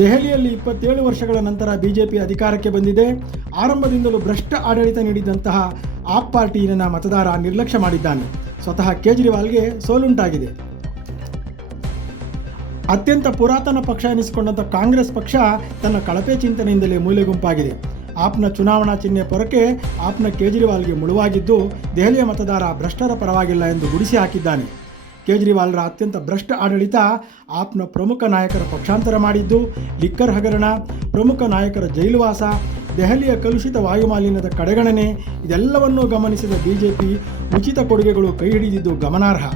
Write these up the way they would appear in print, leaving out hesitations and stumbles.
ದೆಹಲಿಯಲ್ಲಿ 27 ವರ್ಷಗಳ ನಂತರ ಬಿಜೆಪಿ ಅಧಿಕಾರಕ್ಕೆ ಬಂದಿದೆ. ಆರಂಭದಿಂದಲೂ ಭ್ರಷ್ಟ ಆಡಳಿತ ನೀಡಿದಂತಹ ಆಪ್ ಪಾರ್ಟಿಯನ್ನು ಮತದಾರ ನಿರ್ಲಕ್ಷ್ಯ ಮಾಡಿದ್ದಾನೆ. ಸ್ವತಃ ಕೇಜ್ರಿವಾಲ್ಗೆ ಸೋಲುಂಟಾಗಿದೆ. ಅತ್ಯಂತ ಪುರಾತನ ಪಕ್ಷ ಎನಿಸಿಕೊಂಡಂಥ ಕಾಂಗ್ರೆಸ್ ಪಕ್ಷ ತನ್ನ ಕಳಪೆ ಚಿಂತನೆಯಿಂದಲೇ ಮೂಲೆಗುಂಪಾಗಿದೆ. ಆಪ್ನ ಚುನಾವಣಾ ಚಿಹ್ನೆ ಪೊರಕೆ ಆಪ್ನ ಕೇಜ್ರಿವಾಲ್ಗೆ ಮುಳುವಾಗಿದ್ದು, ದೆಹಲಿಯ ಮತದಾರ ಭ್ರಷ್ಟರ ಪರವಾಗಿಲ್ಲ ಎಂದು ಗುಡಿಸಿ ಹಾಕಿದ್ದಾನೆ. ಕೇಜ್ರಿವಾಲ್ರ ಅತ್ಯಂತ ಭ್ರಷ್ಟ ಆಡಳಿತ ಆಪ್ನ ಪ್ರಮುಖ ನಾಯಕರ ಪಕ್ಷಾಂತರ ಮಾಡಿದ್ದು, ಲಿಕ್ಕರ್ ಹಗರಣ, ಪ್ರಮುಖ ನಾಯಕರ ಜೈಲುವಾಸ, ದೆಹಲಿಯ ಕಲುಷಿತ ವಾಯುಮಾಲಿನ್ಯದ ಕಡೆಗಣನೆ ಇದೆಲ್ಲವನ್ನೂ ಗಮನಿಸಿದ ಬಿಜೆಪಿ ಉಚಿತ ಕೊಡುಗೆಗಳು ಕೈ ಹಿಡಿದಿದ್ದು ಗಮನಾರ್ಹ.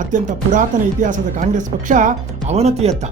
ಅತ್ಯಂತ ಪುರಾತನ ಇತಿಹಾಸದ ಕಾಂಗ್ರೆಸ್ ಪಕ್ಷ ಅವನತಿಯತ್ತ.